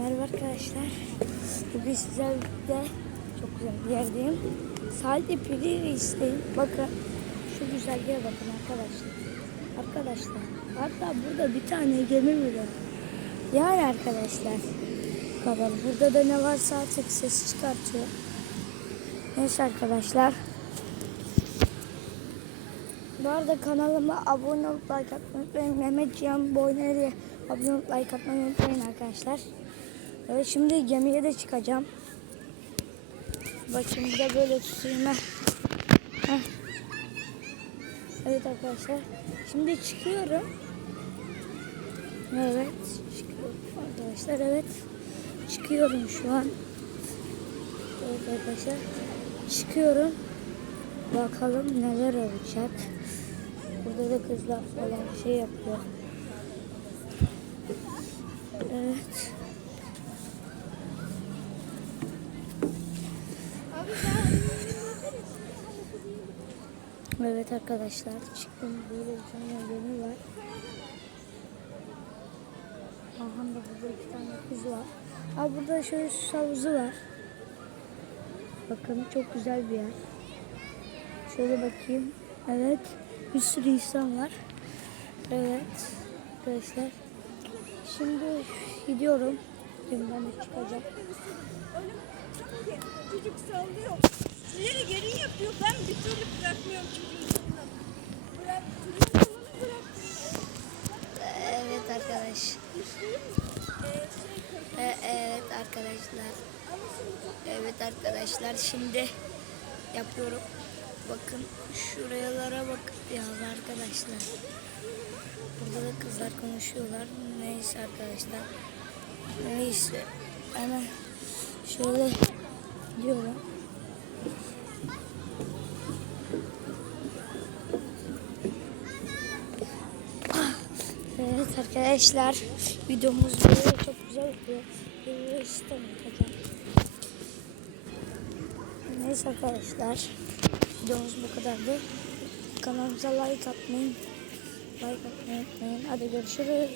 Merhaba arkadaşlar. Bugün sizlerle çok güzel bir yerdeyim. Sahilde Piriris'teyim. Bakın şu güzelliğe bakın arkadaşlar. Arkadaşlar hatta burada bir tane gemi bile. Yani arkadaşlar kadar burada da ne varsa artık ses çıkartıyor. Neyse arkadaşlar. Bu arada kanalıma abone olup like atmayı unutmayın. Mehmet Cihan Boyner'e abone olup like atmayı unutmayın arkadaşlar. Evet şimdi gemiye de çıkacağım. Bakın bir de böyle tutayım ben. Evet arkadaşlar. Şimdi çıkıyorum. Evet. Çıkıyorum arkadaşlar. Evet. Çıkıyorum şu an. Evet arkadaşlar. Çıkıyorum. Bakalım neler olacak. Burada da kızlar falan şey yapıyor. Evet. Evet arkadaşlar çıktım böyle bir tane gemi var. Aha da burada iki tane kız var. Ha burada şöyle su havuzu var. Bakın çok güzel bir yer. Şöyle bakayım. Evet. Bir sürü insan var. Evet. Arkadaşlar. Şimdi gidiyorum. Gemiden de çıkacağım. Çocuk sallıyor. İleri geri yapıyor. Ben bir türlü bırakmıyorum çocuğu. Bırak. Çocuğun kolunu bırak. Evet arkadaş. E, evet arkadaşlar. Evet arkadaşlar şimdi yapıyorum. Bakın şurayalara bak ya arkadaşlar. Burada da kızlar konuşuyorlar. Neyse arkadaşlar. Neyse. Hemen şöyle diyorum. Evet arkadaşlar videomuz böyle çok güzel bakacağım. Neyse arkadaşlar videomuz bu kadardı. Kanalımıza like atmayı, like atmayı unutmayın. Hadi görüşürüz.